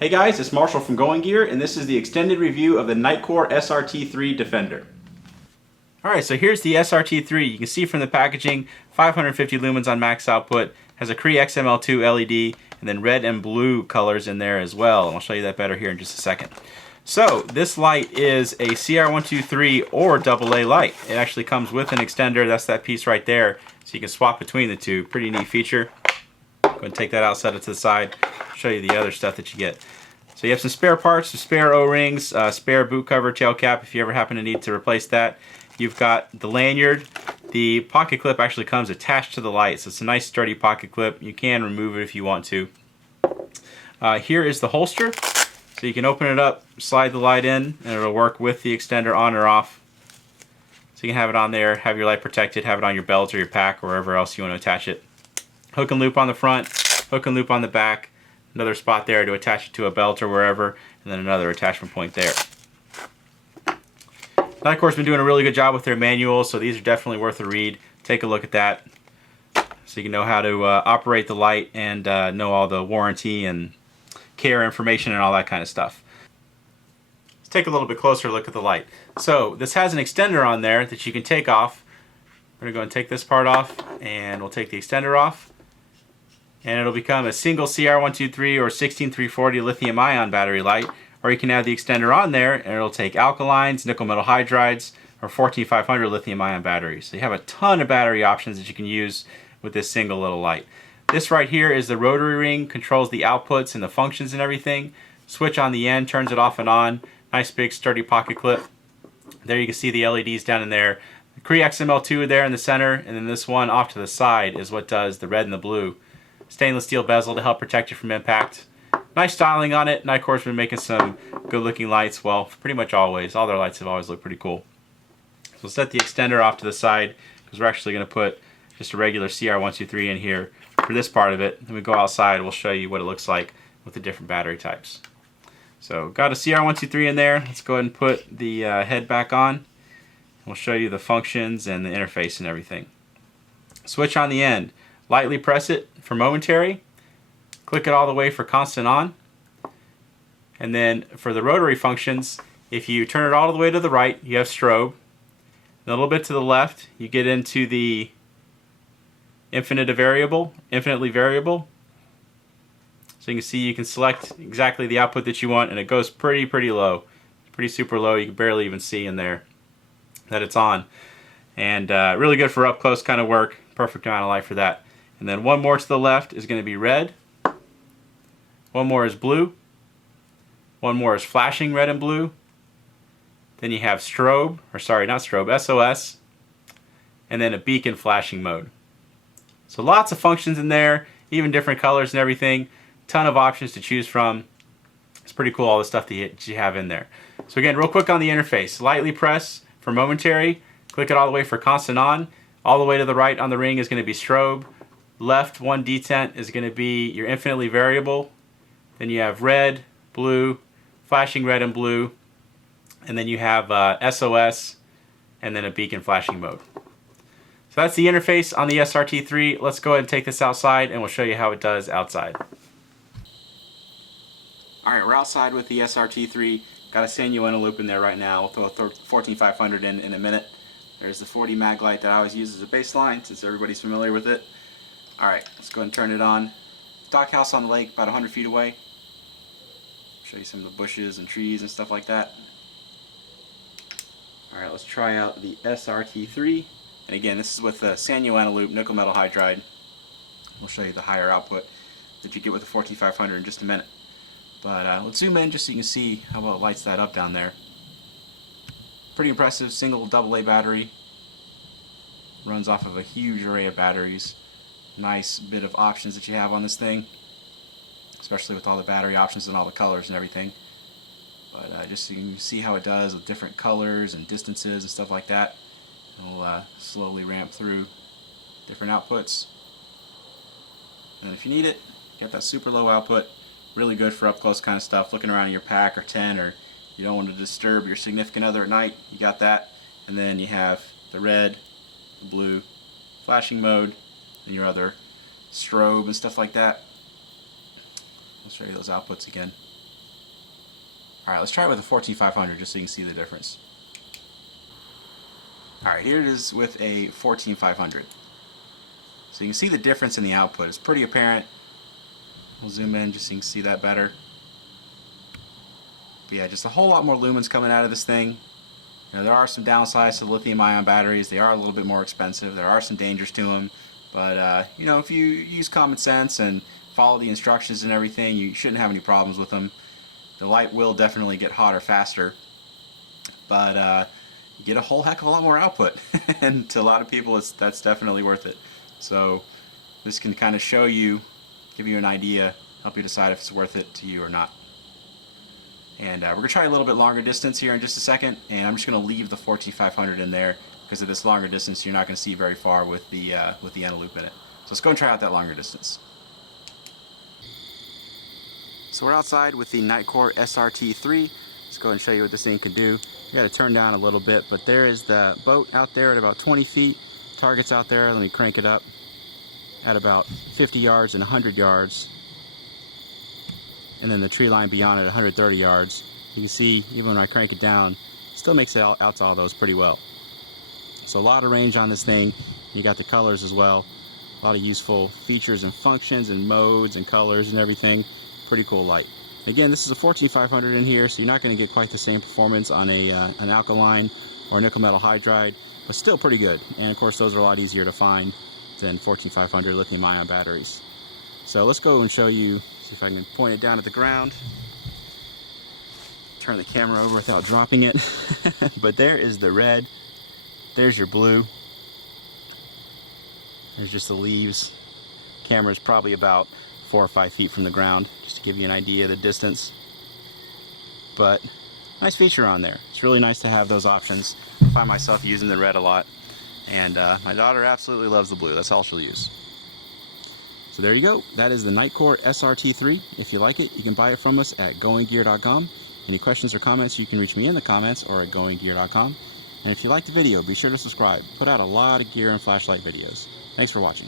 Hey guys, it's Marshall from Going Gear, and this is the extended review of the Nitecore SRT3 Defender. Alright, so here's the SRT3. You can see from the packaging, 550 lumens on max output, has a Cree XML2 LED, and then red and blue colors in there as well. And I'll show you that better here in just a second. So, this light is a CR123 or AA light. It actually comes with an extender. That's that piece right there. So you can swap between the two. Pretty neat feature. Go ahead and take that out, set it to the side. Show you the other stuff that you get. So you have some spare parts, some spare O-rings, spare boot cover, tail cap if you ever happen to need to replace that. You've got the lanyard. The pocket clip actually comes attached to the light, so it's a nice sturdy pocket clip. You can remove it if you want to. Here is the holster. So you can open it up, slide the light in, and it'll work with the extender on or off. So you can have it on there, have your light protected, have it on your belt or your pack or wherever else you want to attach it. Hook and loop on the front, hook and loop on the back, another spot there to attach it to a belt or wherever, and then another attachment point there. Nitecore's been doing a really good job with their manuals, so these are definitely worth a read. Take a look at that so you can know how to operate the light and know all the warranty and care information and all that kind of stuff. Let's take a little bit closer look at the light. So this has an extender on there that you can take off. We're going to go and take this part off, and we'll take the extender off. And it'll become a single CR123 or 16340 lithium ion battery light, or you can have the extender on there and it'll take alkalines, nickel metal hydrides, or 14500 lithium ion batteries. So you have a ton of battery options that you can use with this single little light. This right here is the rotary ring, controls the outputs and the functions and everything. Switch on the end turns it off and on. Nice big sturdy pocket clip. There you can see the LEDs down in there. The Cree XML2 there in the center, and then this one off to the side is what does the red and the blue. Stainless steel bezel to help protect you from impact. Nice styling on it. Nitecore's been making some good looking lights, well, pretty much always. All their lights have always looked pretty cool. So we'll set the extender off to the side because we're actually going to put just a regular CR123 in here for this part of it. Then we go outside, we'll show you what it looks like with the different battery types. So got a CR123 in there. Let's go ahead and put the head back on. We'll show you the functions and the interface and everything. Switch on the end. Lightly press it for momentary. Click it all the way for constant on. And then for the rotary functions, if you turn it all the way to the right, you have strobe. And a little bit to the left, you get into the infinitely variable. So you can see you can select exactly the output that you want, and it goes pretty low. Pretty super low. You can barely even see in there that it's on. And really good for up close kind of work. Perfect amount of light for that. And then one more to the left is going to be red. One more is blue. One more is flashing red and blue. Then you have strobe, or sorry, not strobe, SOS. And then a beacon flashing mode. So lots of functions in there, even different colors and everything. Ton of options to choose from. It's pretty cool, all the stuff that you have in there. So again, real quick on the interface. Lightly press for momentary. Click it all the way for constant on. All the way to the right on the ring is going to be strobe. Left one detent is going to be your infinitely variable. Then you have red, blue, flashing red and blue. And then you have SOS and then a beacon flashing mode. So that's the interface on the SRT3. Let's go ahead and take this outside and we'll show you how it does outside. Alright, we're outside with the SRT3. Got a Sinuena loop in there right now. We'll throw a 14500 in a minute. There's the 40 mag light that I always use as a baseline since everybody's familiar with it. Alright, let's go ahead and turn it on. Dock house on the lake, about 100 feet away. Show you some of the bushes and trees and stuff like that. Alright, let's try out the SRT3. And again, this is with the Sinuena loop, nickel metal hydride. We'll show you the higher output that you get with the 14500 in just a minute. But let's zoom in just so you can see how well it lights that up down there. Pretty impressive single AA battery. Runs off of a huge array of batteries. Nice bit of options that you have on this thing, especially with all the battery options and all the colors and everything. But just so you can see how it does with different colors and distances and stuff like that. It'll slowly ramp through different outputs. And if you need it, get that super low output. Really good for up close kind of stuff, looking around in your pack or tent, or you don't want to disturb your significant other at night. You got that. And then you have the red, the blue, flashing mode, and your other strobe and stuff like that. I'll show you those outputs again. Alright, let's try it with a 14500 just so you can see the difference. Alright, here it is with a 14500. So you can see the difference in the output. It's pretty apparent. We'll zoom in just so you can see that better. But yeah, just a whole lot more lumens coming out of this thing. Now, there are some downsides to lithium-ion batteries. They are a little bit more expensive. There are some dangers to them. But, you know, if you use common sense and follow the instructions and everything, you shouldn't have any problems with them. The light will definitely get hotter faster. But you get a whole heck of a lot more output. And to a lot of people, that's definitely worth it. So this can kind of show you, give you an idea, help you decide if it's worth it to you or not. And we're going to try a little bit longer distance here in just a second, and I'm just going to leave the 14500 in there because of this longer distance you're not going to see very far with the loop in it. So let's go and try out that longer distance. So we're outside with the Nitecore SRT3. Let's go and show you what this thing can do. You got to turn down a little bit, but there is the boat out there at about 20 feet. Target's out there. Let me crank it up at about 50 yards and 100 yards. And then the tree line beyond it at 130 yards. You can see even when I crank it down, it still makes it out to all those pretty well. So a lot of range on this thing. You got the colors as well. A lot of useful features and functions and modes and colors and everything. Pretty cool light. Again, this is a 14500 in here, so you're not going to get quite the same performance on an alkaline or nickel metal hydride, but still pretty good. And of course, those are a lot easier to find than 14500 lithium-ion batteries. So let's go and show you, see if I can point it down at the ground. Turn the camera over without dropping it. But there is the red. There's your blue. There's just the leaves. Camera's probably about 4 or 5 feet from the ground, just to give you an idea of the distance. But nice feature on there. It's really nice to have those options. I find myself using the red a lot, and my daughter absolutely loves the blue. That's all she'll use. So there you go. That is the Nitecore SRT3. If you like it, you can buy it from us at goinggear.com. Any questions or comments, you can reach me in the comments or at goinggear.com. And if you like the video, be sure to subscribe. Put out a lot of gear and flashlight videos. Thanks for watching.